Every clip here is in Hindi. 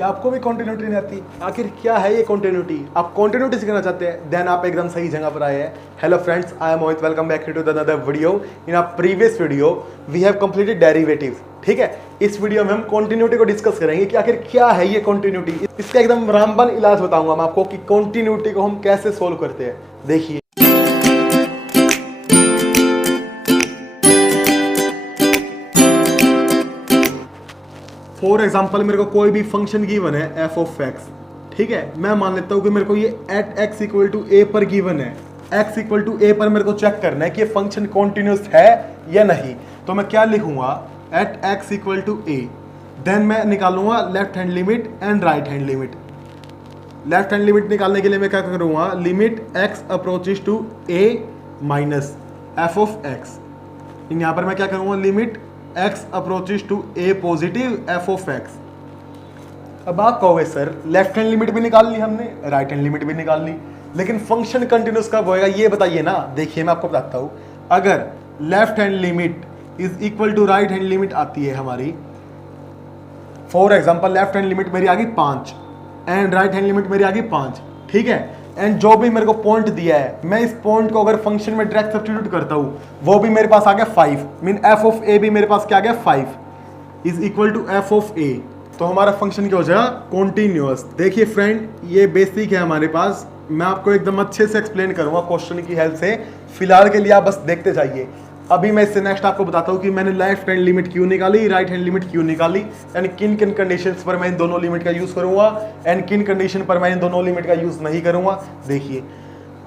कि आपको भी कॉन्टिन्यूटी नहीं आती। आखिर क्या है ये कॉन्टिन्यूटी? आप कॉन्टिन्यूटी सीखना चाहते हैं, देन आप एकदम सही जगह पर आए हैं। Hello friends, I am Mohit, welcome back to another video. In our previous video we have completed derivatives. ठीक है, इस वीडियो में हम कॉन्टिन्यूटी को डिस्कस करेंगे कि आखिर क्या है ये कॉन्टिन्यूटी। इसका एकदम रामबाण इलाज बताऊंगा मैं आपको कि कॉन्टिन्यूटी को हम कैसे सोल्व करते हैं। देखिए, फॉर एग्जाम्पल मेरे को कोई भी फंक्शन गिवन है एफ ऑफ एक्स। ठीक है, मैं मान लेता हूं कि मेरे को ये एट एक्स इक्वल टू ए पर गिवन है। एक्स इक्वल टू ए पर मेरे को चेक करना है कि ये फंक्शन कॉन्टिन्यूस है या नहीं। तो मैं क्या लिखूंगा? At x equal to a, then मैं निकालूंगा left hand limit and right hand limit. Left hand limit निकालने के लिए मैं क्या करूंगा? Limit x approaches to a minus f of x. यहाँ पर मैं क्या करूंगा? Limit x approaches to a positive f of x। अब आप कहोगे सर लेफ्ट हैंड लिमिट भी निकाल ली हमने, राइट हैंड लिमिट भी निकाल ली, लेकिन फंक्शन कंटिन्यूस कब होएगा ये बताइए ना। देखिए मैं आपको बताता हूं, अगर left hand limit is equal to right hand limit आती है हमारी, for example left hand limit मेरी आ गई 5 एंड राइट हैंड लिमिट मेरी आ गई 5। ठीक है, एंड जो भी मेरे को पॉइंट दिया है, मैं इस पॉइंट को अगर फंक्शन में डायरेक्ट सब्स्टिट्यूट करता हूं, वो भी मेरे पास आ गया 5। मीन एफ ऑफ ए भी मेरे पास क्या आ गया? 5 is equal to f of a. तो हमारा फंक्शन क्या हो जाएगा? कॉन्टिन्यूअस। देखिए फ्रेंड, ये बेसिक है हमारे पास, मैं आपको एकदम अच्छे से एक्सप्लेन करूंगा क्वेश्चन की हेल्प से। फिलहाल के लिए आप बस देखते जाइए। अभी मैं इससे नेक्स्ट आपको बताता हूं कि मैंने लेफ्ट हैंड लिमिट क्यों निकाली, राइट हैंड लिमिट क्यों निकाली, यानी किन किन कंडीशंस पर मैं इन दोनों लिमिट का यूज करूंगा एंड किन कंडीशन पर मैं इन दोनों लिमिट का यूज नहीं करूंगा। देखिए,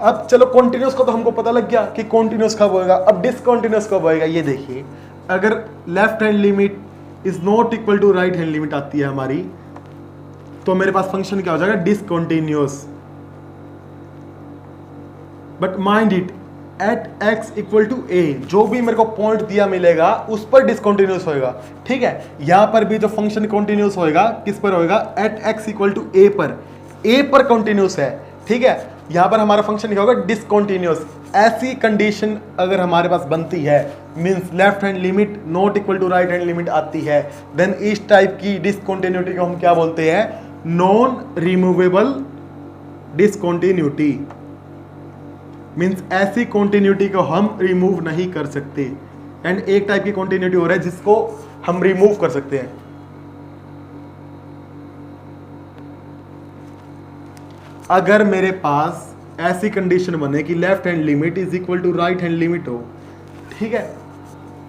अब चलो कॉन्टिन्यूस का तो हमको पता लग गया कि कॉन्टिन्यूस कब होएगा। अब डिसकॉन्टिन्यूस कब होएगा ये देखिए। अगर left hand limit is not equal to right hand limit आती है हमारी, तो मेरे पास फंक्शन क्या हो जाएगा? Discontinuous. But mind it, at x equal to a जो भी मेरे को पॉइंट दिया मिलेगा उस पर डिसकॉन्टिन्यूस होएगा। ठीक है, यहां पर भी जो फंक्शन कॉन्टिन्यूस होएगा किस पर होएगा? एट एक्स इक्वल टू ए पर। ए पर कॉन्टिन्यूस है। ठीक है, यहां पर हमारा फंक्शन क्या होगा? डिसकॉन्टिन्यूस। ऐसी कंडीशन अगर हमारे पास बनती है, means left hand limit not equal to right hand limit आती है, देन इस टाइप की डिसकॉन्टिन्यूटी को हम क्या बोलते हैं? Non removable discontinuity. मीन्स ऐसी कॉन्टिन्यूटी को हम रिमूव नहीं कर सकते। एंड एक टाइप की कॉन्टिन्यूटी हो रहा है जिसको हम रिमूव कर सकते हैं। अगर मेरे पास ऐसी कंडीशन बने कि left hand limit is equal to right hand limit हो, ठीक है,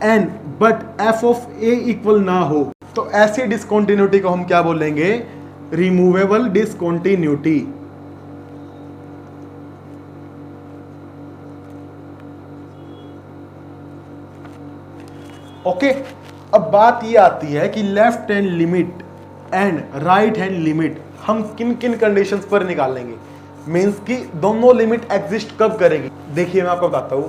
and but f of a equal ना हो, तो ऐसी डिसकॉन्टिन्यूटी को हम क्या बोलेंगे? Removable discontinuity. ओके, अब बात ये आती है कि left hand limit and right hand limit हम किन किन कंडीशंस पर निकालेंगे, मींस कि दोनों लिमिट एग्जिस्ट कब करेगी। देखिए मैं आपको बताता हूं।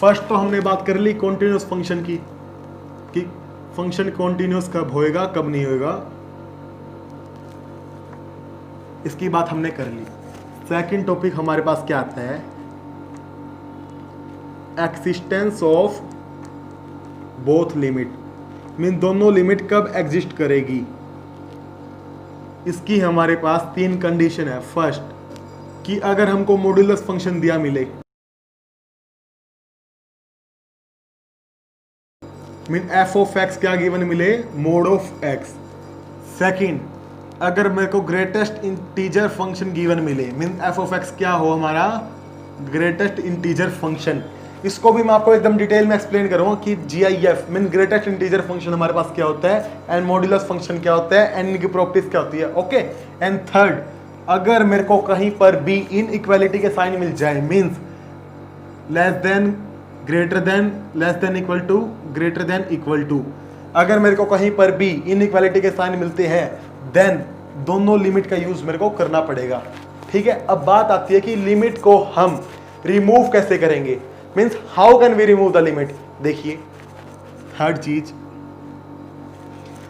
फर्स्ट तो हमने बात कर ली कॉन्टिन्यूस फंक्शन की, कि फंक्शन कॉन्टिन्यूस कब होएगा कब नहीं होएगा, इसकी बात हमने कर ली। सेकंड टॉपिक हमारे पास क्या आता है? Existence of both limit, mean दोनों लिमिट कब एग्जिस्ट करेगी। इसकी हमारे पास 3 कंडीशन है। फर्स्ट, कि अगर हमको मॉड्यूलस फंक्शन दिया मिले, मीन एफ ऑफ एक्स क्या गिवन मिले? Mode of x. सेकंड, अगर मेरे को ग्रेटेस्ट इंटीजर फंक्शन गिवन मिले, मीन एफ ऑफ एक्स क्या हो? हमारा ग्रेटेस्ट इंटीजर फंक्शन। इसको भी मैं आपको एकदम डिटेल में एक्सप्लेन करूंगा कि GIF mean greatest integer function हमारे पास क्या होता है एंड मॉड्यूलस फंक्शन क्या होता है एंड इनकी प्रॉपर्टीज क्या होती है। ओके, एंड थर्ड, अगर मेरे को कहीं पर भी इनइक्वालिटी के साइन मिल जाए, means less than, greater than, less than equal to, greater than equal to, अगर मेरे को कहीं पर भी इनइक्वालिटी के साइन मिलते हैं, देन दोनों लिमिट का यूज मेरे को करना पड़ेगा। ठीक है, अब बात आती है कि लिमिट को हम रिमूव कैसे करेंगे, means how can we remove the limit. देखिए हर चीज,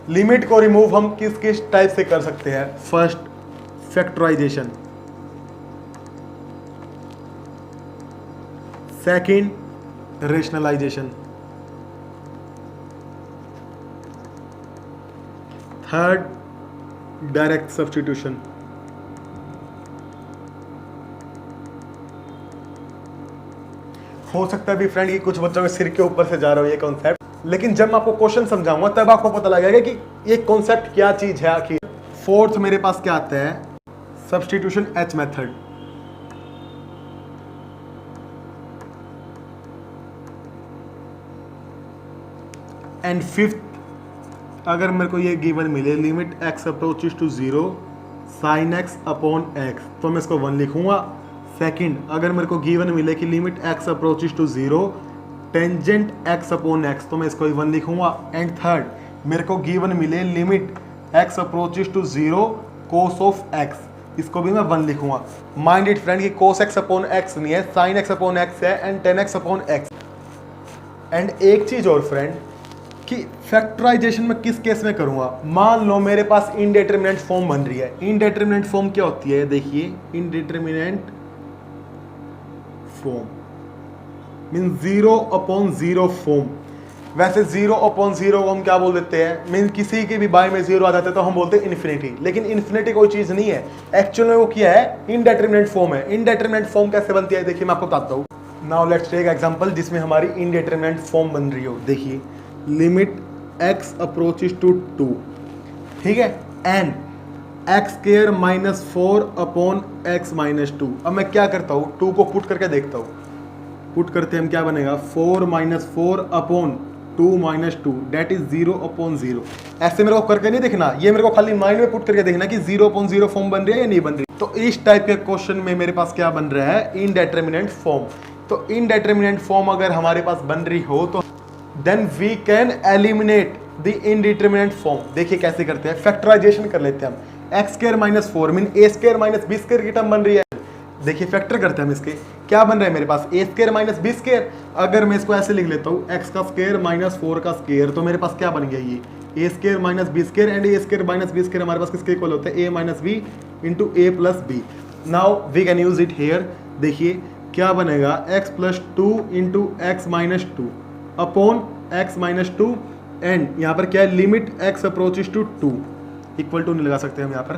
लिमिट को रिमूव हम किस किस टाइप से कर सकते हैं। First, factorization. Second rationalization, third direct substitution, हो सकता है भी फ्रेंड कि कुछ बच्चों के सिर के ऊपर से जा रहा हो ये कॉन्सेप्ट, लेकिन जब मैं आपको क्वेश्चन समझाऊंगा तब आपको पता लगेगा कि ये कॉन्सेप्ट क्या चीज है आखिर। फोर्थ मेरे पास क्या आता है, substitution h method. And fifth, अगर मेरे को ये गिवन मिले limit x approaches to 0 sine x upon x, तो मैं इसको 1 लिखूंगा। सेकंड, अगर मेरे को गिवन मिले कि limit x approaches to 0 tangent x upon x, तो मैं इसको 1 लिखूंगा। एंड थर्ड, मेरे को गिवन मिले limit x approaches to 0 cos of x, इसको भी मैं 1 लिखूंगा। माइंड इट फ्रेंड कि कोस एक्स अपॉन एक्स नहीं है, साइन एक्स अपॉन एक्स है and ten x upon x. And एक चीज और फ्रेंड कि फैक्टराइजेशन में किस केस में करूंगा, मान लो मेरे पास इनडिटरमिनेंट फॉर्म बन रही है। इनडिटरमिनेंट फॉर्म क्या होती है, देखिए इनडिटरमिनेंट फॉर्म मीन 0 अपॉन 0 फॉर्म। वैसे 0 अपॉन 0 को हम क्या बोल देते हैं, मीन किसी के भी बाय में 0 आ जाता है तो हम बोलते हैं इन्फिनिटी, लेकिन इन्फिनिटी कोई चीज नहीं है। एक्चुअल में वो क्या है, इनडिटरमिनेंट फॉर्म है। इनडिटरमिनेंट फॉर्म कैसे बनती है, देखिए मैं आपको बताता हूँ। नाउ लेट्स टेक एग्जांपल जिसमें हमारी इनडिटरमिनेंट फॉर्म बन रही हो। देखिए लिमिट x अप्रोचेस टू 2, ठीक है, and x square minus 4 upon x minus 2। अब मैं क्या करता हूँ, 2 को पुट करके देखता हूँ। पुट करते हैं हम, क्या बनेगा 4 minus 4 upon 2 minus 2 that is 0 upon 0। ऐसे मेरे को करके नहीं देखना, ये मेरे को खाली माइंड में पुट करके देखना कि 0 अपॉन 0 फॉर्म बन रही है या नहीं बन रही। तो इस टाइप के क्वेश्चन में मेरे पास क्या बन रहा है, इनडिटरमिनेंट फॉर्म। तो इनडिटरमिनेंट फॉर्म अगर हमारे पास बन रही हो तो then we can eliminate the indeterminate form. देखिए कैसे करते हैं, फैक्टराइजेशन कर लेते हैं हम। X square minus 4 mean a square minus b square की टर्म बन रही है। देखिए फैक्टर करते हैं हम इसके, क्या बन रहा है मेरे पास ए स्क्वायर माइनस बी स्क्वायर। अगर मैं इसको ऐसे लिख लेता हूँ एक्स का स्क्वायर माइनस 4 का स्क्वायर, तो मेरे पास क्या बन गया ये a square minus b square. And a square minus b square हमारे पास किसके इक्वल होता है, a minus b into a plus b. Now we can use it here. देखिए क्या बनेगा, x plus 2 into x minus 2 upon x minus 2 and यहाँ पर क्या है, limit x approaches to 2 equal to नहीं लगा सकते हम यहाँ पर।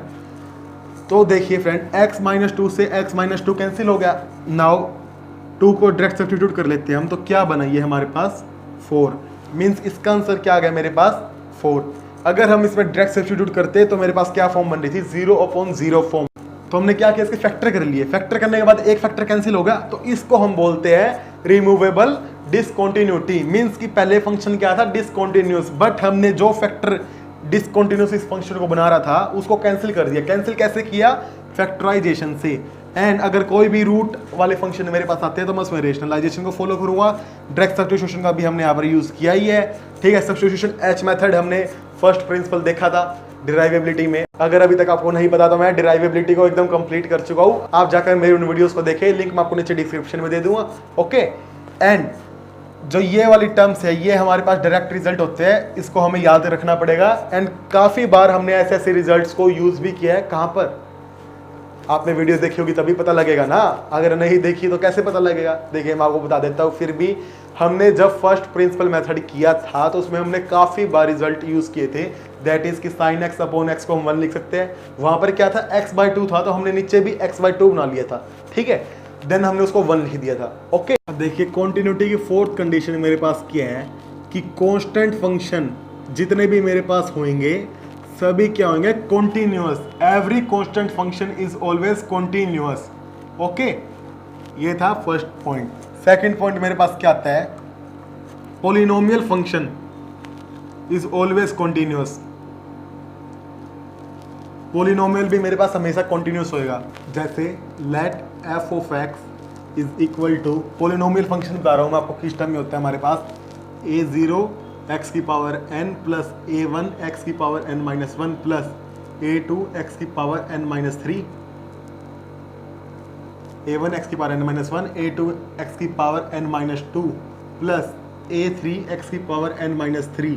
तो देखिए फ्रेंड x माइनस 2 से x माइनस 2 कैंसिल हो गया। नाउ 2 को डायरेक्ट सब्स्टिट्यूट कर लेते हैं हम, तो क्या बना ये हमारे पास 4, मीन्स इसका आंसर क्या आ गया मेरे पास 4। अगर हम इसमें डायरेक्ट सब्स्टिट्यूट करते तो मेरे पास क्या फॉर्म बन रही थी, 0 अपॉन 0 फॉर्म। तो हमने क्या किया, इसके फैक्टर कर लिए। फैक्टर करने के बाद एक फैक्टर कैंसिल होगा, तो इसको हम बोलते हैं रिमूवेबल डिसकंटिन्यूटी। मींस कि पहले फंक्शन क्या था, डिसकंटिन्यूअस, बट हमने जो फैक्टर डिसकंटिन्यूअस इस फंक्शन को बना रहा था उसको कैंसिल कर दिया। कैंसिल कैसे किया, फैक्टराइजेशन से। एंड अगर कोई भी रूट वाले फंक्शन मेरे पास आते हैं तो मैं उसमें रेशनलाइजेशन को फॉलो करूंगा। डायरेक्ट सब्स्टिट्यूशन का भी हमने यहाँ पर यूज किया ही है, ठीक है। सब्स्टिट्यूशन एच मेथड हमने फर्स्ट प्रिंसिपल देखा था डिराइवेबिलिटी में। अगर अभी तक आपको नहीं पता तो मैं डिराइवेबिलिटी को एकदम कंप्लीट कर चुका हूँ, आप जाकर मेरे उन वीडियोस को देखें, लिंक मैं आपको नीचे डिस्क्रिप्शन में दे दूंगा, ओके। एंड जो ये वाली टर्म्स है ये हमारे पास डायरेक्ट रिजल्ट होते हैं, इसको हमें याद रखना पड़ेगा। एंड काफी बार हमने ऐसे ऐसे रिजल्ट्स को यूज भी किया है। कहां पर, आपने वीडियो देखी होगी तभी पता लगेगा ना, अगर नहीं देखी तो कैसे पता लगेगा। देखिए मैं आपको बता देता हूँ, फिर भी हमने जब फर्स्ट प्रिंसिपल मेथड किया था तो उसमें हमने काफी बार रिजल्ट यूज किए थे। दैट इज कि साइन एक्स अपॉन एक्स को हम 1 लिख सकते हैं। वहां पर क्या था, x/2 था तो हमने नीचे भी x/2 बना लिया था, ठीक है। देन हमने उसको 1 लिख दिया था, ओके। अब देखिए कॉन्टिन्यूटी की फोर्थ कंडीशन मेरे पास क्या है कि कांस्टेंट फंक्शन जितने भी मेरे पास होंगे सभी क्या होंगे, continuous. Every constant function is always continuous, okay. ये था फर्स्ट पॉइंट। सेकंड पॉइंट मेरे पास क्या आता है, polynomial function is always continuous. Polynomial भी मेरे पास हमेशा कॉन्टिन्यूअस होएगा। जैसे let f of x is equal to, polynomial function बता रहा हूँ मैं आपको किस टर्म में होता है हमारे पास, a0 x की power n plus a1 x की power n minus 1 plus a2 x की power n minus 3, a1 x की power n minus 1, a2 x की power n minus 2 plus a3 x की power n minus 3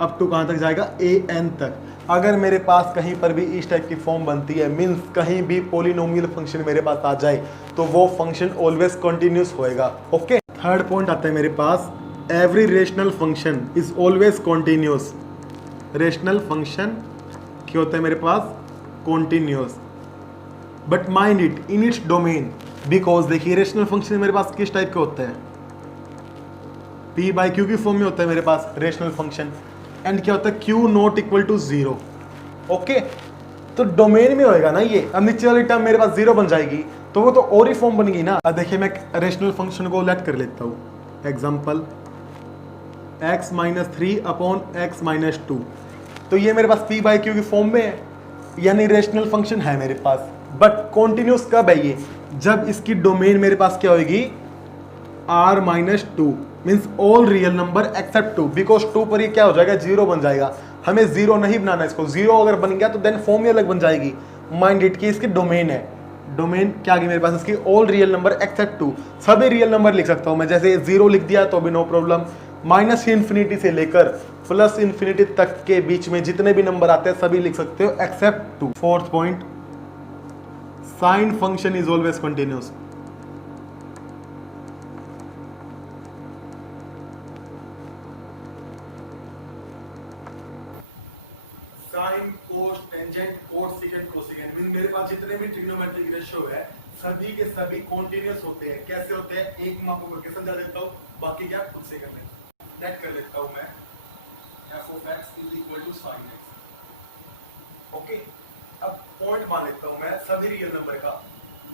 up to कहाँ तक जाएगा, an तक। अगर मेरे पास कहीं पर भी इस टाइप की फॉर्म बनती है, मीन्स कहीं भी पोलिनोमियल फंक्शन मेरे पास आ जाए, तो वो फंक्शन ऑलवेज कंटिन्यूस होएगा। ओके, थर्ड पॉइंट आता है मेरे पास, every rational function is always continuous. Rational function क्या होता है मेरे पास? Continuous, but mind it in its domain, because देखिए रेशनल फंक्शन मेरे पास किस टाइप के होते हैं? पी बाई क्यू की फॉर्म में होता है मेरे पास रेशनल फंक्शन, एंड क्या होता है? Q not equal to zero. Okay, तो डोमेन में होएगा ना ये। अब नीचे वाली टर्म मेरे पास जीरो बन जाएगी, तो वो तो और ही फॉर्म बन गई ना। अब देखिए मैं रेशनल फंक्शन को लेट कर लेता हूँ, example x minus three upon x minus two, तो ये मेरे पास पी बाई क्यू की फॉर्म में है, यानी रेशनल फंक्शन है मेरे पास। बट कॉन्टिन्यूस कब है ये? जब इसकी डोमेन मेरे पास क्या होगी? r minus two, means all real number except two, because two पर ये क्या हो जाएगा? जीरो बन जाएगा। हमें जीरो नहीं बनाना इसको, जीरो अगर बन गया तो देन फॉर्म ही अलग बन जाएगी। माइंड इट की इसकी डोमेन है, डोमेन क्या आ गई मेरे पास? इसकी all real number except two, सभी रियल नंबर लिख सकता हूं मैं। जैसे जीरो लिख दिया तो भी नो प्रॉब्लम, माइनस इंफिनिटी से लेकर प्लस इंफिनिटी तक के बीच में जितने भी नंबर आते हैं सभी लिख सकते हो except two. Fourth point, sine function is always continuous. Sine, cos, tangent, cot, secant, cosecant, mean मेरे पास जितने भी ट्रिग्नोमेट्रिक रेशियो है सभी के सभी कॉन्टिन्यूस होते हैं। कैसे होते हैं? एक मैं आपको करके समझा देता हूं, बाकी क्या खुद से कर लेंगे। नेट कर लेता हूं मैं, f of x is equal to sin x। Okay, अब पॉइंट मान लेता हूं मैं सभी रियल नंबर का,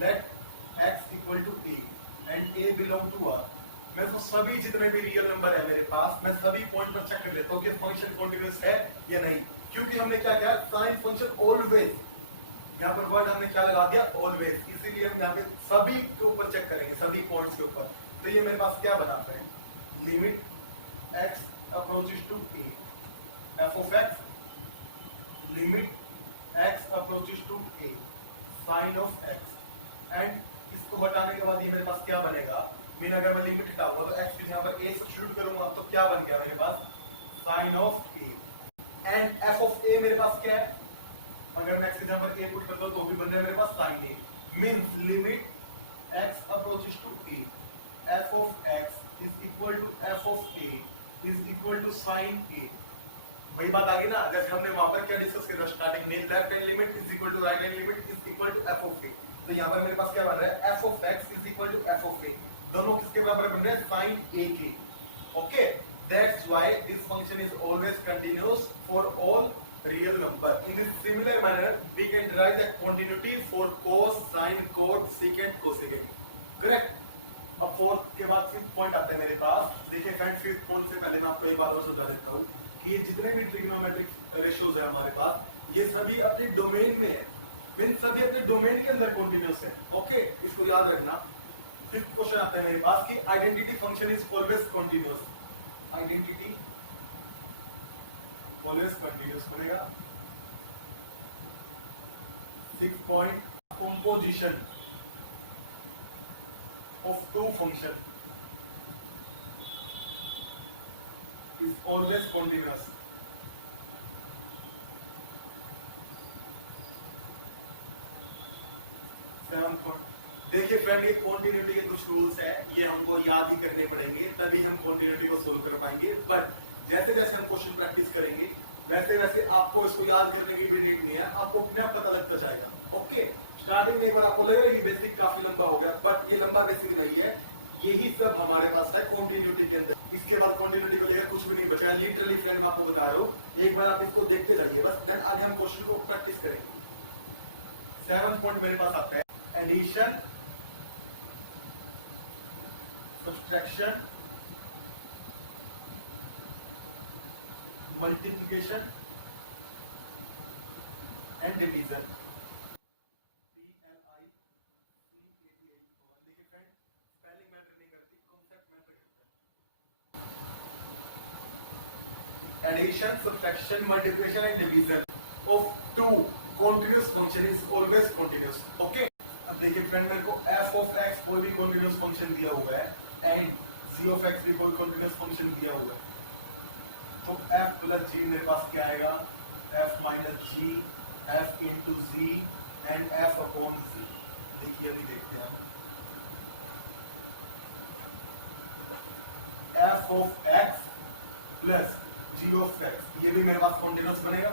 let x equal to a and a belong to r। मैं तो सभी जितने भी रियल नंबर है मेरे पास, मैं सभी पॉइंट पर चेक कर लेता हूं कि फंक्शन कॉन्टिन्यूस है या नहीं, क्योंकि हमने क्या किया? साइन फंक्शन ऑलवेज, यहाँ पर वर्ड हमने क्या लगा दिया? ऑलवेज, इसीलिए हम यहाँ पे सभी के ऊपर चेक करेंगे, सभी पॉइंट्स के ऊपर। तो ये मेरे पास क्या बनाता है? Limit x approaches to a, f of x limit x approaches to a sin of x, and इसको बताने के बाद ये मेरे पास क्या बनेगा? मीन अगर मैं लिमिट हटाऊंगा तो x की जगह पर a सब्स्टिट्यूट करूंगा तो क्या बन गया मेरे पास? sin of a, and f of a मेरे पास क्या है? अगर मैं x की जगह पर a पुट करता हूं तो भी बन जाएगा मेरे पास sin a, means limit x approaches to a, f of x is equal to f of a is equal to sin a। वही बात आ गई ना, जैसे हमने वहां पर क्या डिस्कस किया था स्टार्टिंग में, left hand limit is equal to right hand limit is equal to f of a। तो यहां पर मेरे पास क्या बन रहा है? f of x is equal to f of a, दोनों किसके बराबर बन रहे हैं? sin a के। Okay, that's why this function is always continuous for all real number. In this similar manner, we can derive the continuity for cos, sin, cot, secant, cosecant. Correct? अब फोर्थ के बाद फिफ्थ पॉइंट आता है मेरे पास। देखिए फ्रेंड, फिफ्थ पॉइंट से पहले मैं आपको एक बात और समझा देता हूँ कि ये जितने भी ट्रिग्नोमेट्रिक रेशियोज है हमारे पास, ये सभी अपने डोमेन में है, मीन सभी अपने डोमेन के अंदर कॉन्टिन्यूअस है। ओके, इसको याद रखना। फिफ्थ क्वेश्चन आता है मेरे पास कि identity function is always continuous. Identity always continuous बनेगा। 6 point, composition of two function is always continuous. 7 point, देखिए फ्रेंड, ये कॉन्टिन्यूटी के कुछ रूल्स है, ये हमको याद ही करने पड़ेंगे, तभी हम कॉन्टिन्यूटी को सोल्व कर पाएंगे। बट जैसे जैसे हम क्वेश्चन प्रैक्टिस करेंगे वैसे वैसे आपको इसको याद करने की भी नीड नहीं है, आपको अपने आप पता लगता जाएगा। ओके, स्टार्टिंग में एक बार आपको लगेगा कि बेसिक काफी लंबा हो गया, बट ये लंबा बेसिक नहीं है, यही सब हमारे पास है कॉन्टिन्यूटी के अंदर। इसके बाद कॉन्टिन्यूटी को लेकर कुछ भी नहीं बचा है, लिटरली फ्रेंड मैं आपको बता रहा हूँ, एक बार आप इसको देखते जाइए बस, देन आगे हम क्वेश्चन को प्रैक्टिस करेंगे। 7 पॉइंट मेरे पास आता है addition, subtraction, multiplication and division. Spelling matter नहीं करती, कॉन्सेप्ट मैटर करता है। Addition, subtraction, multiplication and division of two continuous function is always continuous. Okay, अब देखिए फ्रेंड, मेरे को f of x कोई भी कॉन्टिन्यूअस फंक्शन दिया हुआ है एंड g of x भी कोई कॉन्टिन्यूअस फंक्शन दिया हुआ है, तो f प्लस g मेरे पास क्या आएगा? F minus g f into g and f upon g. देखिए अभी देखते हैं f of x plus g of x, ये भी मेरे पास कॉन्टिन्यूस बनेगा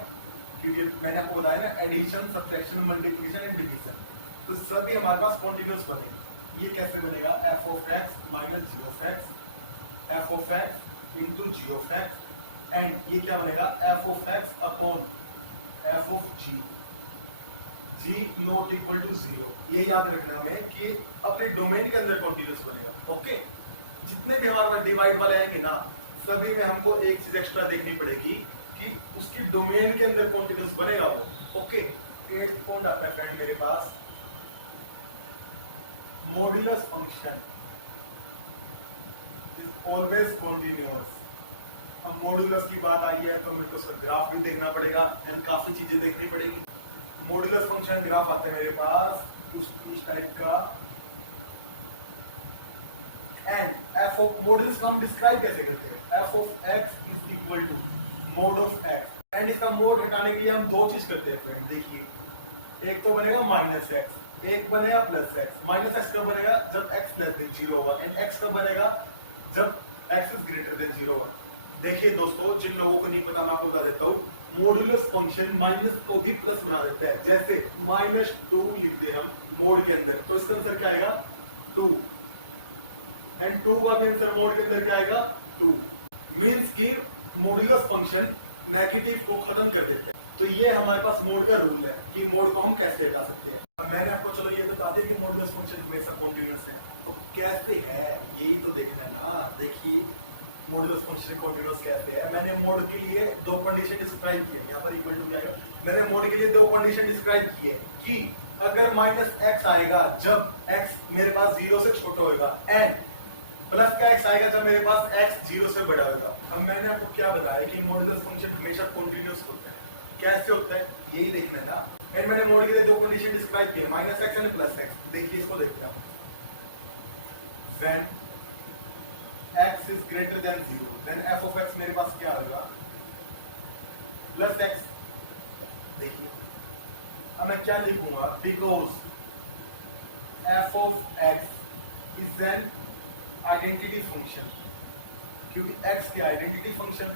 क्योंकि मैंने आपको बताया ना addition subtraction multiplication and division, तो सभी हमारे पास कॉन्टिन्यूस बनेगा। ये कैसे बनेगा f of x minus g of x f of x into g of x and ये क्या बनेगा f of x upon f of g, g not equal to zero. ये याद रखना हमें कि अपने डोमेन के अंदर कॉन्टिन्यूस बनेगा। ओके, जितने भी हमारे पास डिवाइड वाले आएंगे ना सभी में हमको एक चीज एक्स्ट्रा देखनी पड़ेगी कि उसकी डोमेन के अंदर कॉन्टिन्यूस बनेगा वो। ओके, 8th पॉइंट आता है फ्रेंड मेरे पास, modulus function is always continuous. अब मॉड्यूलस की बात आई है तो मेरे को उसका ग्राफ भी देखना पड़ेगा एंड काफी चीजें देखनी पड़ेगी। मॉड्यूलस फंक्शन ग्राफ आते हैं मेरे पास इस टाइप का, एंड एफ ऑफ मॉड्यूलस को हम डिस्क्राइब कैसे करते हैं, f of x is equal to mod of x, and इसका मोड हटाने के लिए हम दो चीज करते हैं फ्रेंड। देखिए एक तो बनेगा माइनस एक्स, एक बनेगा प्लस एक्स। माइनस एक्स कब बनेगा जब एक्स लेस देन जीरो होगा एंड एक्स कब बनेगा जब x is greater than zero होगा। देखिए दोस्तों, जिन लोगों को नहीं पता मैं आपको बता देता हूँ, मॉड्यूलस फंक्शन माइनस को भी प्लस बना देता है। जैसे -2 लिख दे हम मोड के अंदर तो इसका आंसर क्या आएगा 2, एंड 2 का भी आंसर मोड के अंदर क्या आएगा 2। मींस कि मॉड्यूलस फंक्शन नेगेटिव को खत्म कर देते हैं। तो ये हमारे पास मोड का रूल है कि मोड को हम कैसे हटा सकते हैं। अब मैंने आपको चलो ये बता दिया कि मॉड्यूलस फंक्शन हमेशा कॉन्टिन्यूअस है, तो कैसे है यही तो देखना है ना। देखिए मॉड्यूलस फंक्शन कॉन्टिन्यूअस कैसे है, मैंने मोड के लिए दो कंडीशन डिस्क्राइब की है। यहाँ पर इक्वल टू क्या आएगा, मैंने मोड के लिए दो कंडीशन डिस्क्राइब की है कि अगर माइनस एक्स आएगा जब एक्स मेरे पास 0 से छोटा होगा एंड प्लस का एक्स आएगा जब मेरे पास एक्स 0 से बड़ा होगा। अब मैंने आपको क्या बताया कि मॉड्यूलस फंक्शन हमेशा कॉन्टिन्यूअस होता है। कैसे होता है यही देखना है ना। एंड मैंने मोड के लिए दो कंडीशन डिस्क्राइब की है, minus x and plus x. देखिए इसको देखते हैं, when x is greater than 0 then f of x मेरे पास क्या होगा प्लस x। देखिए अब मैं क्या लिखूंगा, because f of x is an identity function, क्योंकि x के identity function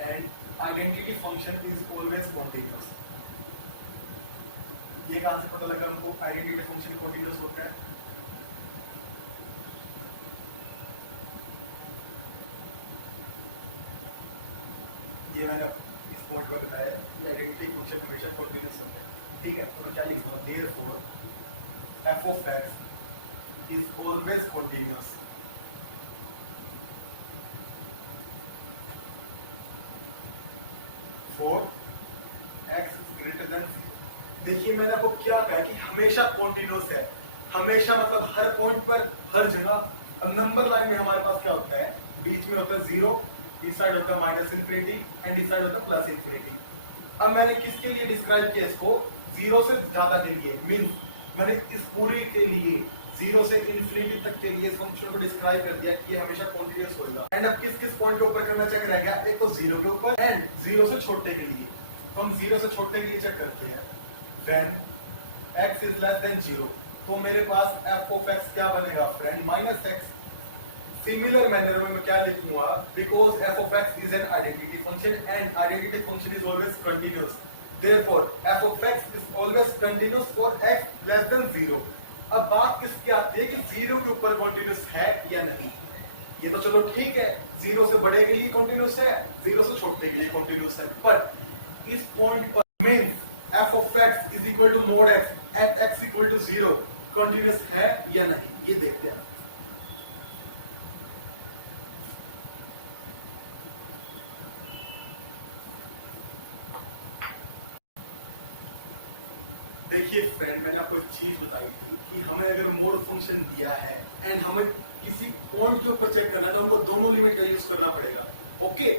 and identity function is always continuous. ये कहां से पता लगा हमको आइडेंटिटी फंक्शन कॉन्टिन्यूअस होता है, ये मैंने इस पॉइंट पर बताया आइडेंटिटी फंक्शन हमेशा कॉन्टिन्यूअस होता है। ठीक है, तो मैं क्या लिखता हूँ, therefore f of x is always continuous for x is greater than 0। देखिए मैंने आपको क्या कहा कि हमेशा कॉन्टिन्यूअस है, हमेशा मतलब हर पॉइंट पर हर जगह। अब नंबर लाइन में हमारे पास क्या होता है, बीच में होता है 0, इस साइड होता है माइनस इन्फिनिटी एंड इस साइड होता है प्लस इन्फिनिटी। अब मैंने किसके लिए डिस्क्राइब किया इसको, 0 से ज्यादा के लिए, मींस मैंने इस पूरे के लिए 0 से इन्फिनिटी तक के लिए इस फंक्शन को डिस्क्राइब कर दिया कि ये हमेशा कॉन्टिन्यूअस होगा। एंड अब किस किस पॉइंट के ऊपर करना चेक रह गया, एक तो 0 के ऊपर एंड 0 से छोटे के लिए। तो हम 0 से छोटे के लिए चेक करते हैं, when x is less than 0 तो मेरे पास f of x क्या बनेगा friend, minus x. Similar manner में मैं क्या लिखूंगा, because f of x is an identity function and identity function is always continuous, therefore f of x is always continuous for x less than 0। अब बात किसकी आती है कि 0 के ऊपर कॉन्टिन्यूस है या नहीं। ये तो चलो ठीक है, 0 से बड़े के लिए कॉन्टिन्यूस है, 0 से छोटे के लिए कॉन्टिन्यूस है, पर इस पॉइंट पर means f of x is equal to mod x at x equal to 0 continuous है या नहीं, ये देखते हैं। देखिए फ्रेंड, मैंने आपको एक चीज बताई थी कि हमें अगर मोड फंक्शन दिया है एंड हमें किसी पॉइंट के ऊपर चेक करना है तो हमको दोनों लिमिट का यूज करना पड़ेगा। ओके,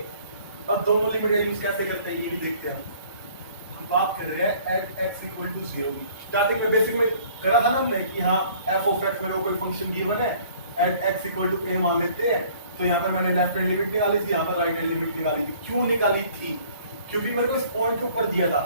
अब दोनों लिमिट का यूज कैसे करते हैं ये भी देखते हैं। हम बात कर रहे हैं एट x इक्वल टू 0 की। स्टार्टिंग में बेसिक में करा था ना हमने कि हाँ f of x मेरे को कोई फंक्शन गिवन है at x equal to a मान लेते हैं तो यहाँ पर मैंने लेफ्ट हैंड लिमिट निकाली थी, यहाँ पर राइट हैंड लिमिट निकाली थी। क्यों निकाली थी? क्योंकि मेरे को इस पॉइंट के ऊपर दिया था।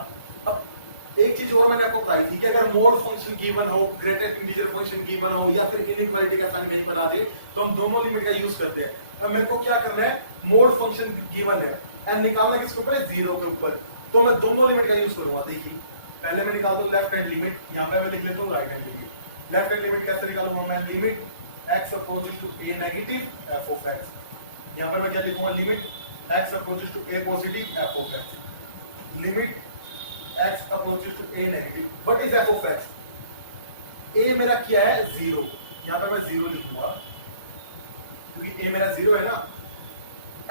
अब एक चीज और मैंने आपको बताई थी कि अगर मोड फंक्शन गिवन हो, ग्रेटेस्ट इंटीजर फंक्शन गिवन हो, या फिर इनइक्वालिटी का साइन नहीं बना दे, तो हम दोनों लिमिट का यूज करते हैं। अब मेरे को क्या करना है, मोड फंक्शन गिवन है एंड निकालना किसके ऊपर है, जीरो के ऊपर। तो मैं दोनों लिमिट का यूज करूंगा। देखिए पहले मैं निकालता हूँ लेफ्ट हैंड लिमिट, यहाँ पे मैं लिख लेता हूँ right hand limit. Left hand limit कैसे निकालूंगा मैं, limit x approaches to a negative f of x। यहाँ पर मैं क्या लिखूंगा, limit x approaches to a positive f of x। Limit x approaches to a negative, what is f of x? a मेरा क्या है, जीरो। यहाँ पर मैं जीरो लिखूंगा क्योंकि a मेरा जीरो है ना।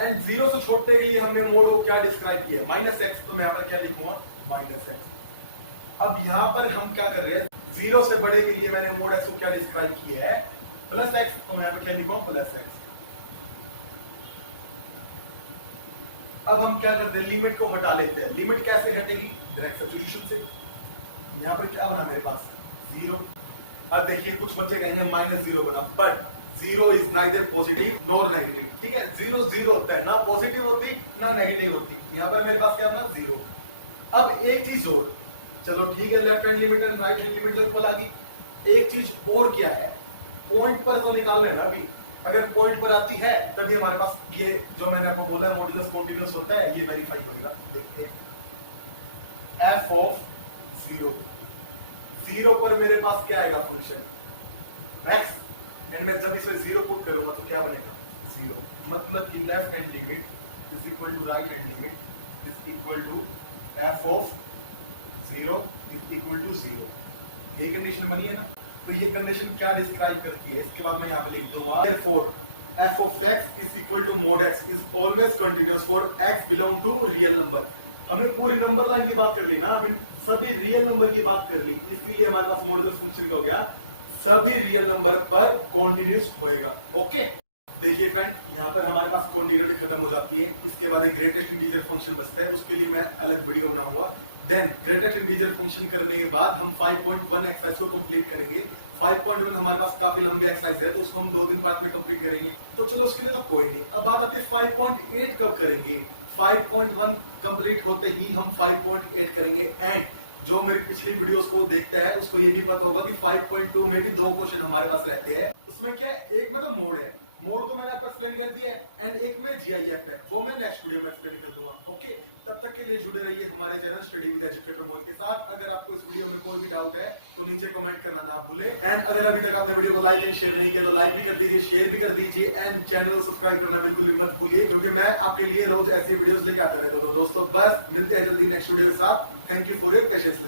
एंड जीरो से छोड़ने के लिए हमने मोड को क्या डिस्क्राइब किया है, माइनस एक्स। तो मैं यहाँ पर क्या लिखूंगा, माइनस एक्स। अब यहाँ पर हम क्या कर रहे हैं, जीरो से बड़े के लिए मैंने मोड एक्स को क्या डिस्क्राइब किया है, प्लस एक्स। तो मैं यहाँ पर क्या लिखूंगा, प्लस एक्स। अब हम क्या करते हैं, लिमिट को हटा लेते हैं। लिमिट कैसे हटेगी, डायरेक्ट सब्स्टिट्यूशन से। यहाँ पर क्या बना मेरे पास, जीरो। अब देखिए कुछ बच्चे कहेंगे माइनस जीरो बना, but zero is neither positive nor negative. ठीक है, जीरो जीरो होता है, ना पॉजिटिव होती ना नेगेटिव होती। यहाँ पर मेरे पास क्या बना, जीरो। अब एक चीज और, चलो ठीक है, left hand limit and right hand limit equal आ गई। एक चीज और क्या है, पॉइंट पर तो निकाल लेना अभी। अगर पॉइंट पर आती है तभी हमारे पास ये जो मैंने आपको बोला है मॉड्यूलस कॉन्टिन्यूअस होता है, ये वेरीफाई होगा। देखते हैं एफ ऑफ जीरो, जीरो पर मेरे पास क्या आएगा, फंक्शन एक्स। एंड मैं जब इसमें जीरो पुट करूंगा तो क्या बनेगा, जीरो। मतलब कि left hand limit is equal to right hand limit is equal to f of zero is equal to zero. ये कंडीशन बनी है ना। तो ये कंडीशन क्या डिस्क्राइब करती है, इसके बाद मैं यहाँ पे लिख दूंगा, therefore f of x is equal to mod x is always continuous for x belong to real number। हमने पूरी नंबर लाइन की बात कर ली ना, हमने सभी रियल नंबर की बात कर ली, इसलिए हमारे पास मॉड्यूलस फंक्शन हो गया, सभी रियल नंबर पर कॉन्टिन्यूस होएगा। ओके, देखिए फ्रेंड, यहाँ पर हमारे पास कॉन्टिन्यूटी खत्म हो जाती है। इसके बाद एक ग्रेटेस्ट इंटीजर फंक्शन बचता है, उसके लिए मैं अलग वीडियो बनाऊंगा। देन ग्रेटेस्ट इंटीजर फंक्शन करने के बाद हम 5.1 एक्सरसाइज को कंप्लीट करेंगे। 5.1 हमारे पास काफी लंबी एक्सरसाइज है, तो उसको हम 2 दिन बाद में कंप्लीट करेंगे। तो चलो उसके लिए तो कोई नहीं। अब बात आती है 5.8 कब करेंगे। 5.1 कंप्लीट होते ही हम 5.8 करेंगे। एंड जो मेरी पिछली वीडियोस को देखता है उसको ये भी पता होगा कि 5.2 में भी 2 क्वेश्चन हमारे पास रहते हैं। उसमें क्या है, एक में तो मोड है, मोड तो मैंने आपको एक्सप्लेन कर दिया है, एंड एक में जीआईएफ है, वो मैं नेक्स्ट वीडियो में एक्सप्लेन कर दूंगा। ओके, तब तक के लिए जुड़े रहिए हमारे channel study with educator mode के साथ। अगर आपको इस वीडियो में कोई भी डाउट है तो नीचे कमेंट करना ना भूले। एंड अगर अभी तक आपने वीडियो को लाइक एंड शेयर नहीं किया तो लाइक भी कर दीजिए, शेयर भी कर दीजिए, एंड चैनल को सब्सक्राइब करना बिल्कुल भी मत भूलिए, क्योंकि मैं आपके लिए रोज ऐसी वीडियोस लेके आता रहता हूं। तो दोस्तों बस मिलते हैं जल्दी नेक्स्ट वीडियो के साथ। Thank you for your patience.